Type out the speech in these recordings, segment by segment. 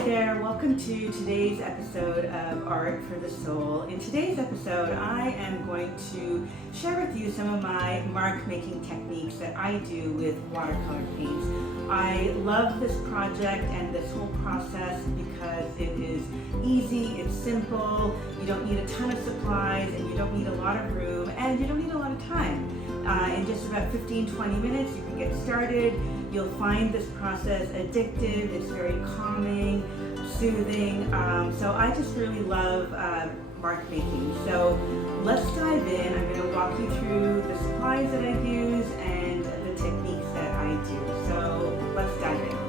Hi there, welcome to today's episode of Art for the Soul. In today's episode, I am going to share with you some of my mark making techniques that I do with watercolor paints. I love this project and this whole process because it is easy, it's simple, you don't need a ton of supplies, and you don't need a lot of room, and you don't need a lot of time. In just about 15-20 minutes, you can get started. You'll find this process addictive. It's very calming, soothing. So I just really love mark making. So let's dive in. I'm going to walk you through the supplies that I use and the techniques that I do. So let's dive in.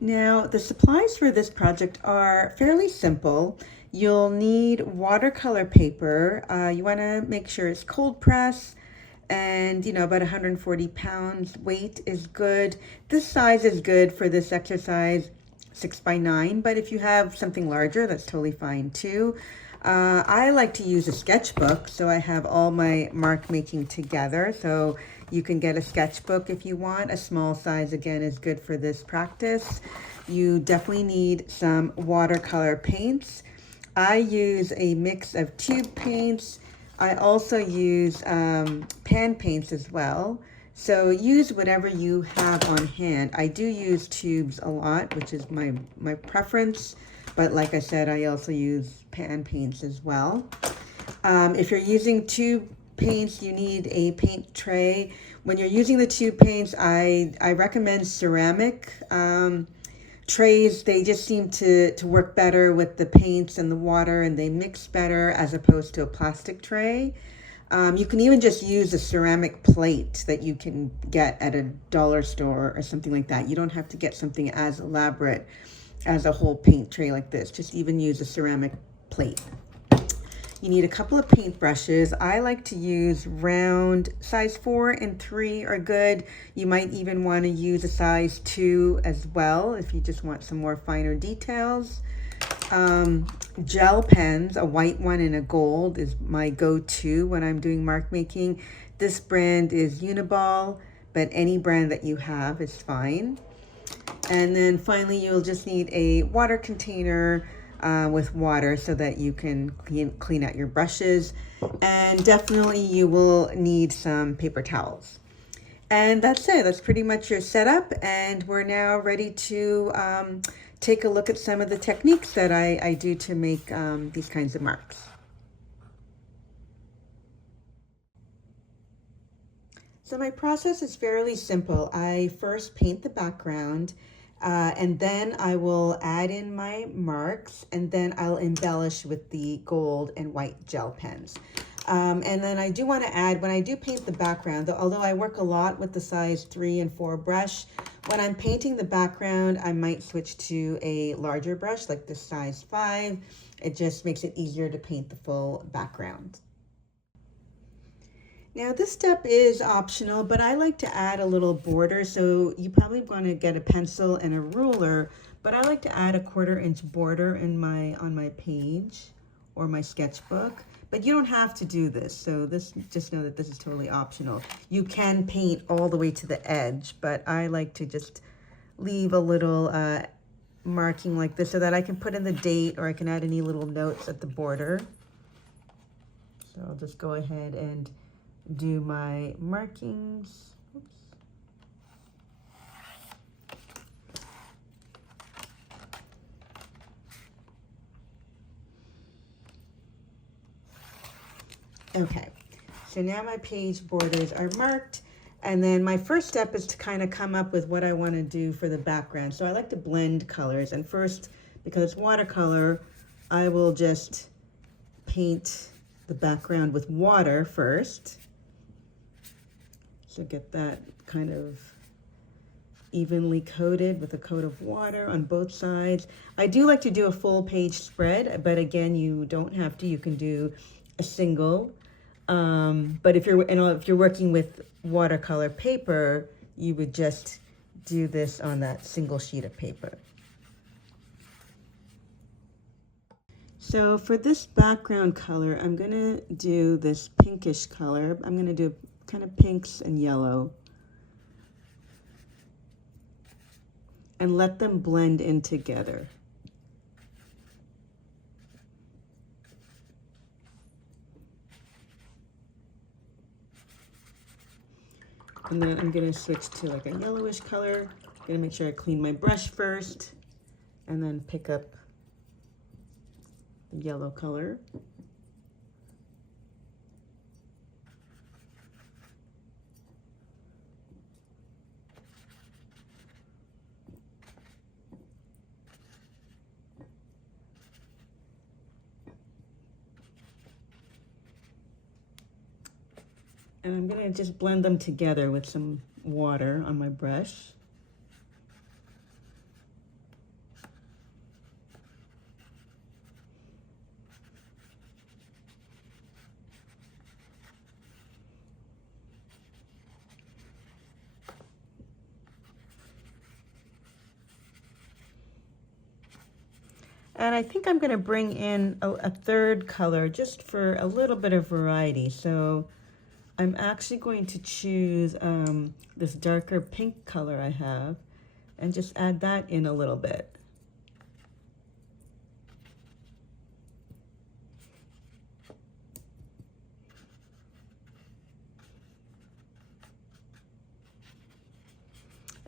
Now, the supplies for this project are fairly simple. You'll need watercolor paper. You want to make sure it's cold press, and about 140 pounds weight is good. This size is good for this exercise, 6x9, but if you have something larger, that's totally fine too. I like to use a sketchbook, so I have all my mark making together. So you can get a sketchbook if you want. A small size, again, is good for this practice. You definitely need some watercolor paints. I use a mix of tube paints. I also use pan paints as well. So use whatever you have on hand. I do use tubes a lot, which is my preference. But like I said, I also use pan paints as well. If you're using tube paints, you need a paint tray. When you're using the tube paints, I recommend ceramic trays. They just seem to work better with the paints and the water, and they mix better as opposed to a plastic tray. You can even just use a ceramic plate that you can get at a dollar store or something like that. You don't have to get something as elaborate as a whole paint tray like this. Just even use a ceramic plate. You need a couple of paint brushes. I like to use round, size 4 and 3 are good. You might even want to use a size 2 as well if you just want some more finer details. Gel pens, a white one and a gold is my go-to when I'm doing mark making. This brand is Uniball, but any brand that you have is fine. And then finally, you'll just need a water container with water so that you can clean out your brushes. And definitely you will need some paper towels. And that's it. That's pretty much your setup. And we're now ready to take a look at some of the techniques that I do to make these kinds of marks. So my process is fairly simple. I first paint the background, and then I will add in my marks, and then I'll embellish with the gold and white gel pens. And then I do want to add, when I do paint the background, although I work a lot with the size 3 and 4 brush, when I'm painting the background, I might switch to a larger brush like the size 5. It just makes it easier to paint the full background. Now this step is optional, but I like to add a little border, so you probably want to get a pencil and a ruler, but I like to add a 1/4 inch border on my page or my sketchbook. But you don't have to do this, so just know that this is totally optional. You can paint all the way to the edge, but I like to just leave a little marking like this so that I can put in the date, or I can add any little notes at the border. So I'll just go ahead and do my markings. Oops. Okay, so now my page borders are marked, and then my first step is to kind of come up with what I want to do for the background. So I like to blend colors, and first, because it's watercolor, I will just paint the background with water first. So get that kind of evenly coated with a coat of water on both sides. I do like to do a full page spread, but again, you don't have to. You can do a single. But if you're working with watercolor paper, you would just do this on that single sheet of paper. So for this background color, I'm gonna do this pinkish color. I'm gonna do kind of pinks and yellow, and let them blend in together. And then I'm going to switch to like a yellowish color. I'm going to make sure I clean my brush first and then pick up the yellow color. And I'm going to just blend them together with some water on my brush. And I think I'm going to bring in a third color just for a little bit of variety. So I'm actually going to choose this darker pink color I have and just add that in a little bit.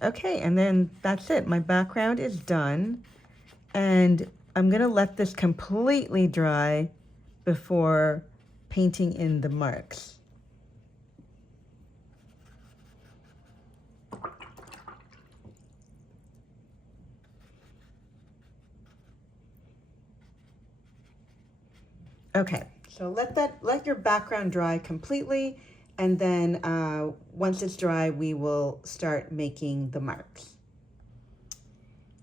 Okay, and then that's it. My background is done, and I'm going to let this completely dry before painting in the marks. Okay, so let your background dry completely, and then once it's dry, we will start making the marks.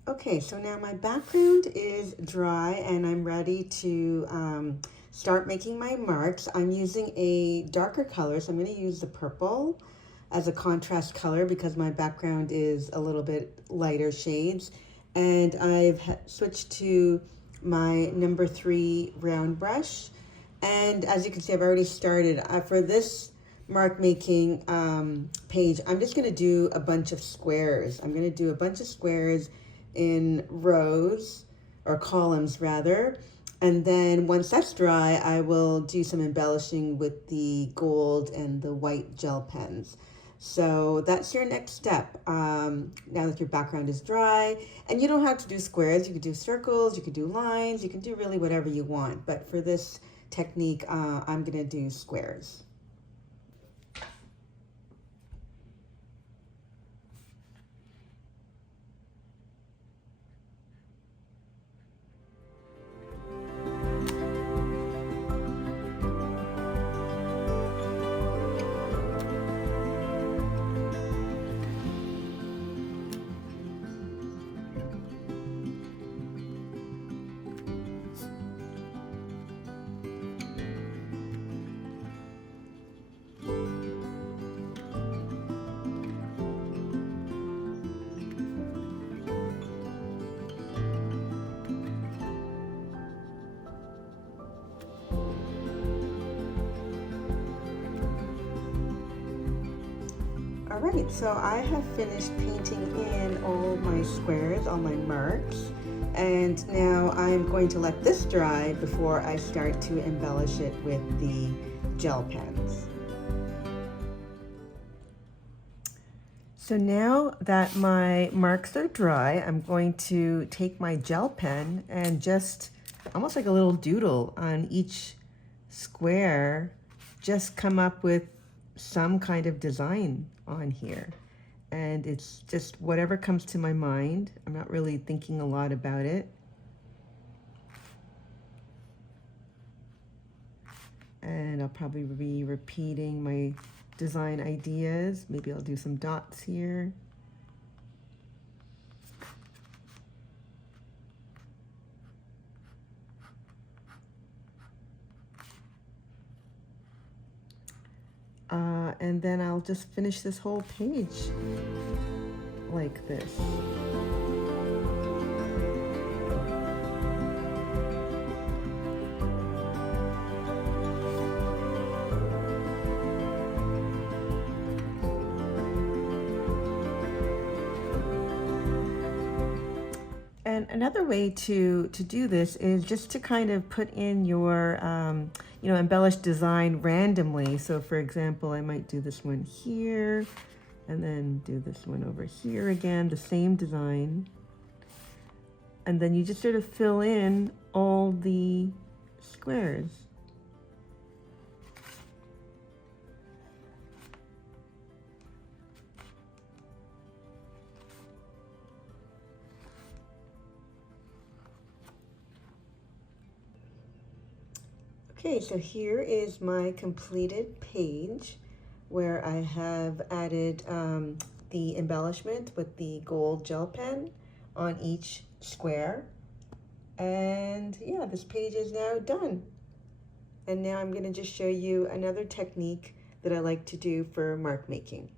Okay, so now my background is dry and I'm ready to start making my marks. I'm using a darker color, so I'm going to use the purple as a contrast color because my background is a little bit lighter shades. And I've switched to my number 3 round brush. And as you can see, I've already started. For this mark making page, I'm just going to do a bunch of squares. I'm going to do a bunch of squares in rows, or columns rather, and then once that's dry I will do some embellishing with the gold and the white gel pens. So that's your next step. Now that your background is dry, and you don't have to do squares, you could do circles, you could do lines, you can do really whatever you want, but for this technique I'm gonna do squares. Alright, so I have finished painting in all my squares, all my marks, and now I'm going to let this dry before I start to embellish it with the gel pens. So now that my marks are dry, I'm going to take my gel pen and just almost like a little doodle on each square, just come up with some kind of design on here. And it's just whatever comes to my mind. I'm not really thinking a lot about it. And I'll probably be repeating my design ideas. Maybe I'll do some dots here. And then I'll just finish this whole page like this. another way to do this is just to kind of put in your, embellished design randomly. So for example, I might do this one here and then do this one over here again, the same design. And then you just sort of fill in all the squares. Okay, so here is my completed page where I have added the embellishment with the gold gel pen on each square. And yeah, this page is now done. And now I'm going to just show you another technique that I like to do for mark making.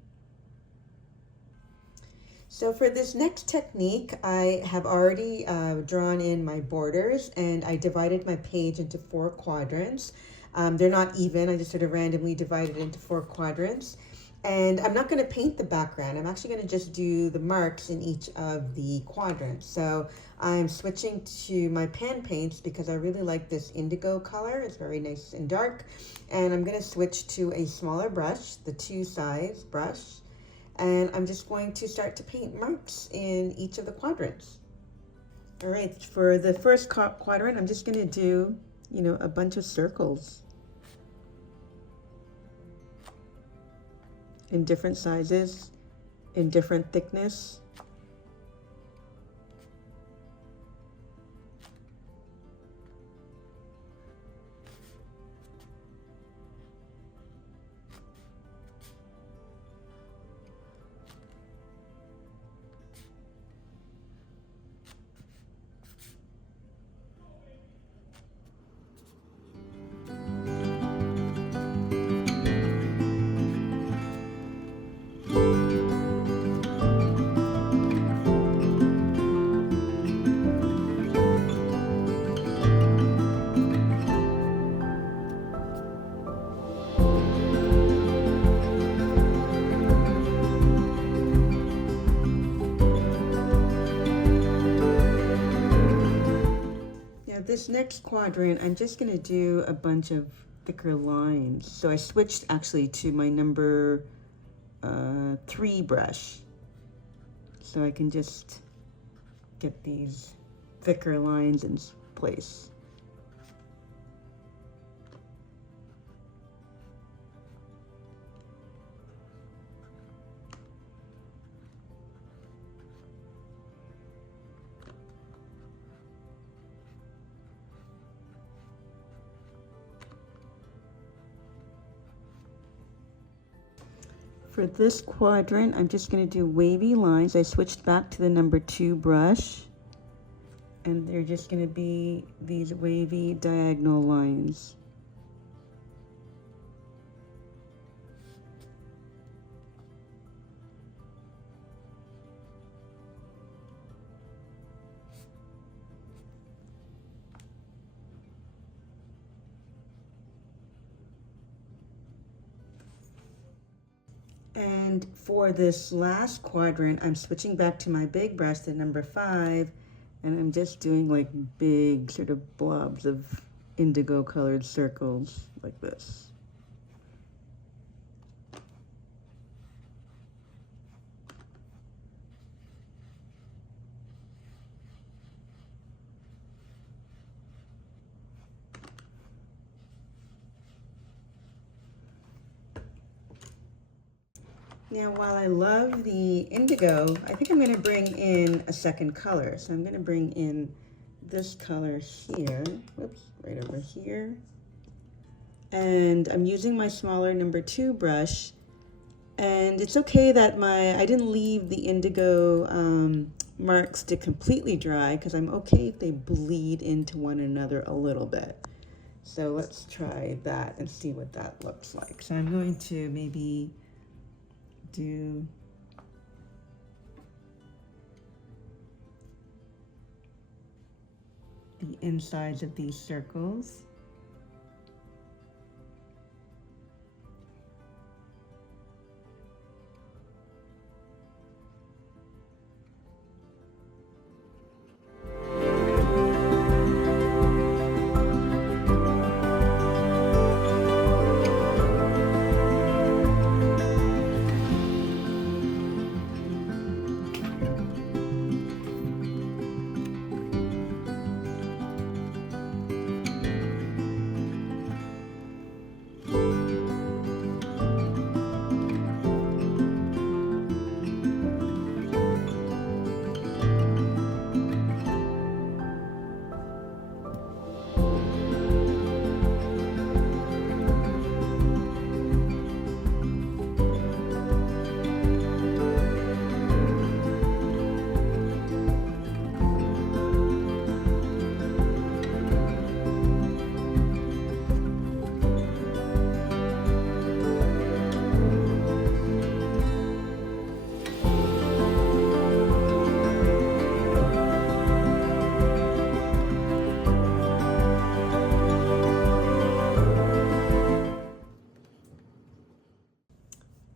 So for this next technique, I have already drawn in my borders, and I divided my page into 4 quadrants. They're not even, I just sort of randomly divided into 4 quadrants. And I'm not going to paint the background. I'm actually going to just do the marks in each of the quadrants. So I'm switching to my pan paints because I really like this indigo color. It's very nice and dark. And I'm going to switch to a smaller brush, the 2 size brush. And I'm just going to start to paint marks in each of the quadrants. All right, for the first quadrant, I'm just going to do, a bunch of circles in different sizes, in different thickness. This next quadrant, I'm just going to do a bunch of thicker lines. So I switched actually to my number 3 brush. So I can just get these thicker lines in place. For this quadrant, I'm just going to do wavy lines. I switched back to the number 2 brush, and they're just going to be these wavy diagonal lines. And for this last quadrant, I'm switching back to my big brush, the number 5, and I'm just doing like big sort of blobs of indigo colored circles like this. Now, while I love the indigo, I think I'm going to bring in a second color. So I'm going to bring in this color here, whoops, right over here. And I'm using my smaller number 2 brush. And it's okay that I didn't leave the indigo marks to completely dry, because I'm okay if they bleed into one another a little bit. So let's try that and see what that looks like. So I'm going to maybe do the insides of these circles.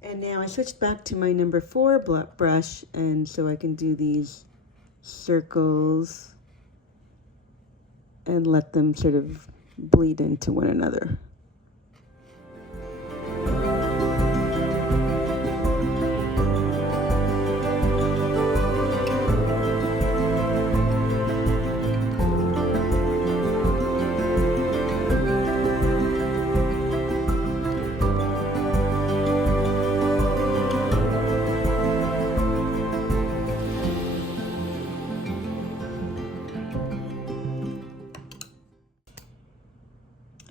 And now I switched back to my number 4 brush, and so I can do these circles and let them sort of bleed into one another.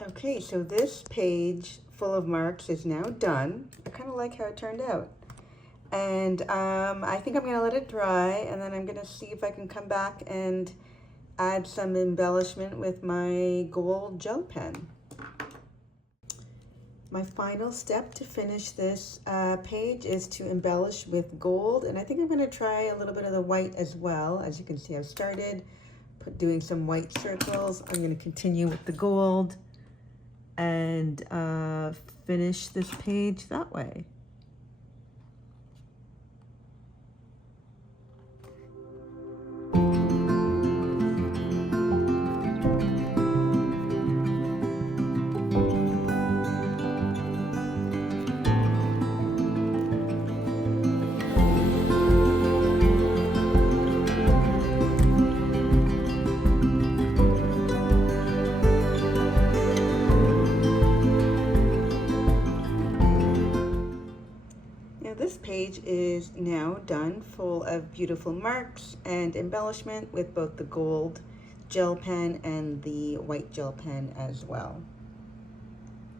Okay, so this page full of marks is now done. I kind of like how it turned out. And I think I'm going to let it dry, and then I'm going to see if I can come back and add some embellishment with my gold gel pen. My final step to finish this page is to embellish with gold, and I think I'm going to try a little bit of the white as well. As you can see, I've started doing some white circles. I'm going to continue with the gold and finish this page that way. This page is now done, full of beautiful marks and embellishment with both the gold gel pen and the white gel pen as well.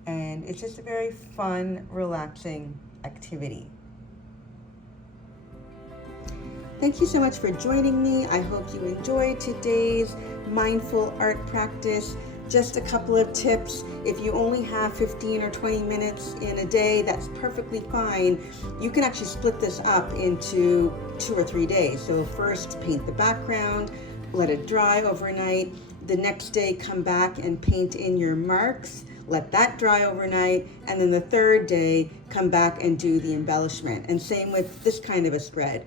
And it's just a very fun, relaxing activity. Thank you so much for joining me. I hope you enjoyed today's mindful art practice. Just a couple of tips. If you only have 15 or 20 minutes in a day, that's perfectly fine. You can actually split this up into 2 or 3 days. So first paint the background, let it dry overnight. The next day come back and paint in your marks, let that dry overnight, and then the third day come back and do the embellishment. And same with this kind of a spread.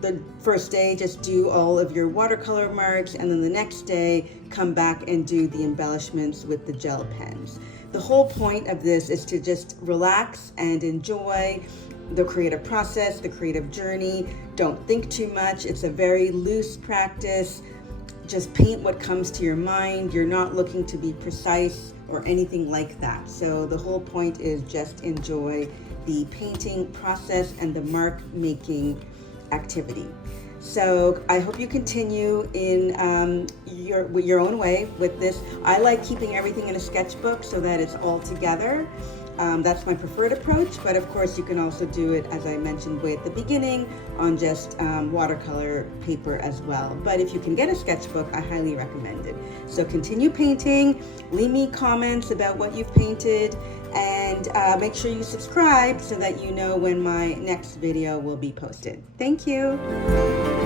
The first day just do all of your watercolor marks, and then the next day come back and do the embellishments with the gel pens. The whole point of this is to just relax and enjoy the creative process, the creative journey. Don't think too much. It's a very loose practice. Just paint what comes to your mind. You're not looking to be precise or anything like that. So the whole point is just enjoy the painting process and the mark making activity. So I hope you continue in your own way with this. I like keeping everything in a sketchbook so that it's all together. That's my preferred approach, but of course you can also do it, as I mentioned way at the beginning, on just watercolor paper as well. But if you can get a sketchbook, I highly recommend it. So continue painting, leave me comments about what you've painted, and make sure you subscribe so that you know when my next video will be posted. Thank you.